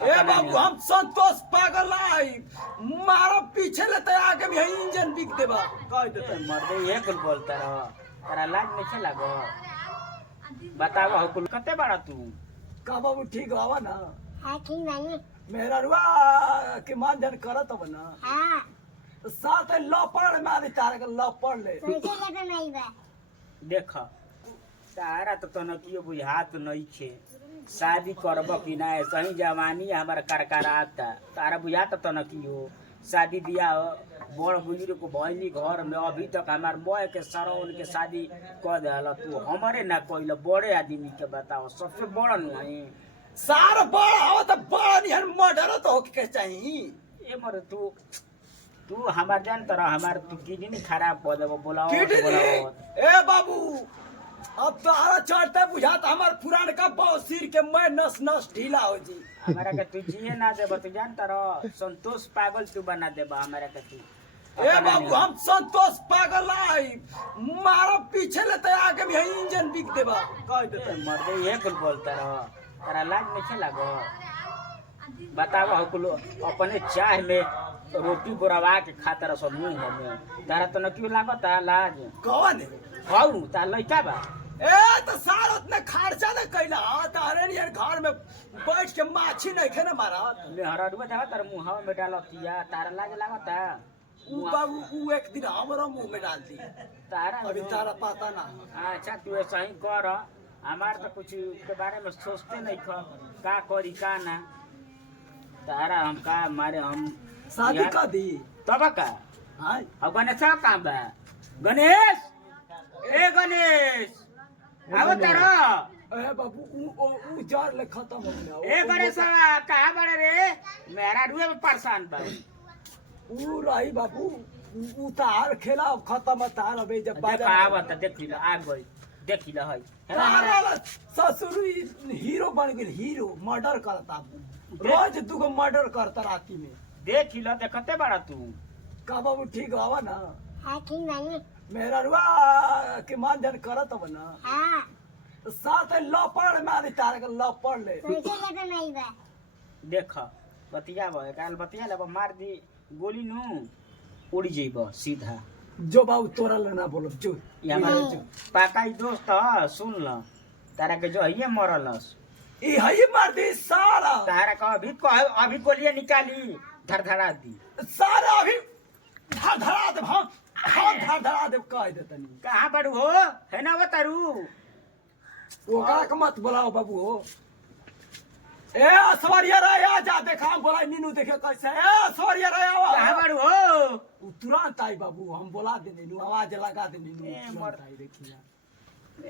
ए बाबू हम संतोष पागल आई मारो पीछे लेते आगे भी इंजन बिक देबा कह देते मर्दे ये कुल बोलता रहो तारा लाज में छे लागो बतावा हो कुल कते बड़ा तू का बाबू ठीक हवा ना हाँ ठीक नहीं मेरा रुआ के मानजन करत हो ना हाँ साथ लपड़ में आदि तारे के लपड़ ले तुझे लेकर नहीं बा देख तारा तो तनकियो बुझात नहीं छे शादी करब कि ना सही जवानी हमारा करकराता तारा बुझात तनकियो शादी बियाह बड़ बुजुर्ग को भइली घर में अभी तक हमार मोह के सरौन के शादी कर देला तू हमारे ना कोइल बड़े आदमी के बताओ सबसे बड़ नहीं सार बड़ हो तो बड़ निहर मर्डर तो होके चाहिए ए मर तू हमार जान तरह हमार तू किडनी खराब हो देबो बोलाओ ए बाबू अब तारा चढ़ते बुझाता हमार पुरान का बहुत सिर के मैं नस नस ढीला हो जी हमारा के तू जिए ना देबो तू जान तरह संतोष पागल तू बना देबा हमारा के तू ए बाबू हम संतोष पागल आई मारो पीछे लेते आगे भी इंजन बिक देबा कह देते मर्दे ये कुल बोलता रहो तारा लाज में छे लागो बतावा हो कुल अपने चाय में रोटी बोरवा के खाता रह सब मुंह में तारा तो न क्यों लागता लाज कौन हाउ ता लइका बा ए तो सार उतने खर्चा न कैला तारे नियर घर में बैठ के माछी नहीं खेने मारा ले हरडुआ जावा तार मुंह में डालतिया तारा लाज लागता उ बाबू उ एक दिन हमरा मुंह में डाल दी तारा अभी तारा पता ना अच्छा तू ऐसा ही कर हमार तो कुछ के बारे में सोचते नहीं ख का करी का ना तारा हम का मारे हम शादी कर दी तब का हां अब गणेश का बा गणेश ए गणेश आओ तारा ए बाबू उ जार ले खत्म हो गया ए गणेश कहां बड़े रे मेरा रुए में परेशान बा उ रही बाबू उ तार खेला खत्म तार अबे जब देखा आवत देख ली आ गई देख ली है तारा ससुर हीरो बन गेल हीरो मर्डर करता रोज दुगो मर्डर करता राती में देख ली देखते बड़ा तू का बाबू ठीक हवा ना हाँ ठीक नहीं मेरा रुआ के मानजन करत हो ना हाँ साथ लपड़ में आदि तारे के लपड़ ले तुझे लेकर नहीं बा देख बतिया काल बतिया ले मार दी गोली नु उड़ जेब सीधा जो बाबू तोरा लेना बोलो जो ये हमारे पाकाई दोस्त ह सुन ल तारा के जो है मरलस ई हई मार दी सारा तारा का अभी गोलियां निकाली धड़धड़ा दी सारा अभी धड़ा दे हम धड़ा दे कह दे तनी कहां बड़ू हो है ना बतारू ओकरा के मत बुलाओ बाबू हो ए सवरिया रे आ जा देखा बोला नीनू देखे कैसे ए सवरिया रे आवा कहां बड़ू हो उ तुरंत आई बाबू हम बोला दे नीनू आवाज लगा दे नीनू ए, तुरंत आई देखिया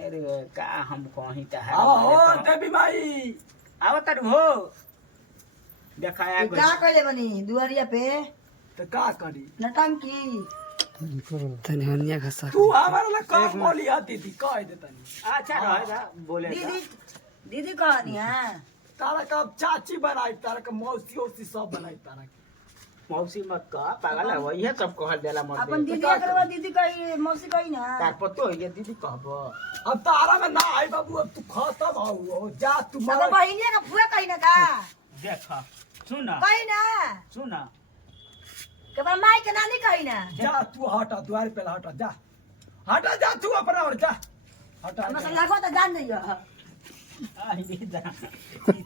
अरे का हम कहीं त है आओ हो देवी माई आओ तारू हो देखाया का कइले बनी दुआरिया पे तो का करी नटंकी तू हमारा ना कब बोली है दीदी कह दे तनी अच्छा रहेगा बोले दीदी दीदी कहनी है तारा का चाची बनाई तारा का मौसी ओसी सब बनाई तारा के मौसी मत कह पागल है वही सब कहल देला मत अपन दीदी करवा दीदी कही मौसी कही ना तार पतो है दीदी कहबो अब तारा में ना आई बाबू अब तू खत्म हो जा तू अब मर बहिनी ना फुआ कही ना का देख सुन कही ना सुन के बा माई के नानी कही ना जा तू हटा द्वार पे हटा जा तू अपना और जा हटा मसला को तो जान नहीं है आई